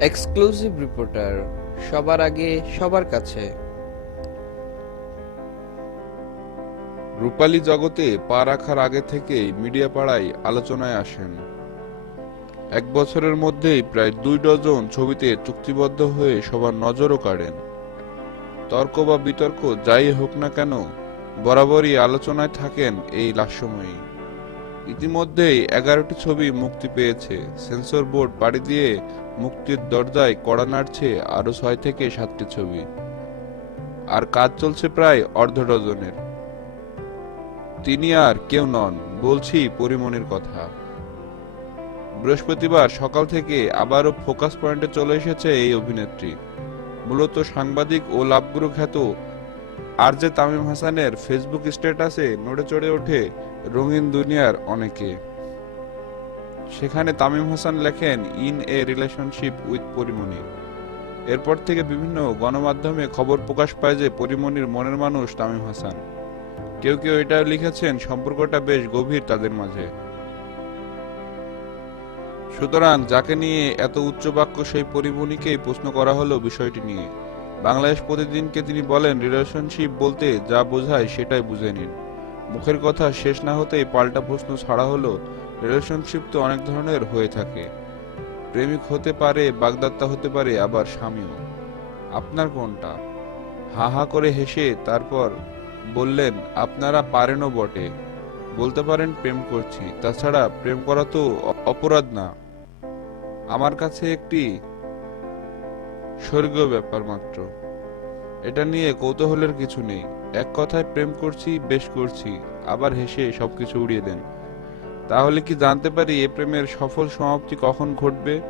Exclusive reporter সবার আগে, সবার কাছে। রূপালী জগতে পা রাখার আগে থেকেই মিডিয়া পাড়ায় আলোচনায় আসেন। এক বছরের মধ্যেই প্রায় দুই ডজন ছবিতে চুক্তিবদ্ধ হয়ে সবার নজরও কাড়েন। তর্ক বা বিতর্ক যাই হোক না কেন, বরাবরই আলোচনায় থাকেন এই লাস্যময়ী। ইতিমধ্যেই এগারোটি ছবি মুক্তি পেয়েছে। সেন্সর বোর্ড পাড়ি দিয়ে মুক্তির দরজায় কড়া নাড়ছে আরও ছয় থেকে সাতটি ছবি। আর কাজ চলছে প্রায় অর্ধ ডজনের। তিনি আর কেউ নন, বলছি পরিমণির কথা। বৃহস্পতিবার সকাল থেকে আবারও ফোকাস পয়েন্টে চলে এসেছে এই অভিনেত্রী। মূলত সাংবাদিক ও লাভগুরু খ্যাত আর যে তামিম হাসানের ফেসবুক স্ট্যাটাসে নড়ে চড়ে ওঠে রঙিন দুনিয়ার অনেকে। সেখানে তামিম হাসান লেখেন, in a relationship with Porimoni. এরপর থেকে বিভিন্ন গণমাধ্যমে খবর প্রকাশ পায় যে পরিমণির মনের মানুষ তামিম হাসান। কেউ কেউ এটা লিখেছেন, সম্পর্কটা বেশ গভীর তাদের মাঝে। সুতরাং যাকে নিয়ে এত উচ্চ বাক্য সেই পরিমণিকেই প্রশ্ন করা হলো বিষয়টি নিয়ে। বাংলাদেশ প্রতিদিনকে তিনি বলেন রিলেশনশিপ বলতে যা বোঝায় সেটাই বুঝে নিন। মুখের কথা শেষ না হতেই পাল্টা প্রশ্ন ছাড়া হলো রিলেশনশিপ তো অনেক ধরনের হয়ে থাকে। প্রেমিক হতে পারে, বাগদাত্তা হতে পারে, আবার স্বামীও। আপনার কোনটা? হা হা করে হেসে তারপর বললেন, আপনারা পারেনও বটে। বলতে পারেন প্রেম করছি। তাছাড়া প্রেম করা তো অপরাধ না। আমার কাছে একটি স্বর্গীয় ব্যাপার মাত্র। এটা নিয়ে কৌতূহলের কিছু নেই। এক কথায় প্রেম করছি, বেশ করছি, আবার হেসে সবকিছু উড়িয়ে দেন। তাহলে কি জানতে পারি এ প্রেমের সফল সমাপ্তি কখন ঘটবে?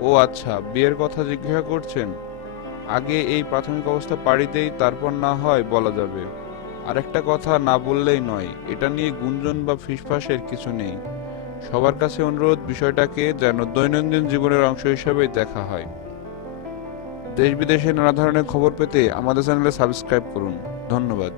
ও আচ্ছা বিয়ের কথা জিজ্ঞাসা করছেন? আগে এই প্রাথমিক অবস্থা পাড়ি দেই, তারপর না হয় বলা যাবে। আরেকটা কথা না বললেই নয়, এটা নিয়ে গুঞ্জন বা ফিসফাসের কিছু নেই। সবার কাছে অনুরোধ বিষয়টাকে যেন দৈনন্দিন জীবনের অংশ হিসেবে দেখা হয়। দেশ বিদেশে নানা ধরনের খবর পেতে আমাদের চ্যানেলে সাবস্ক্রাইব করুন। ধন্যবাদ।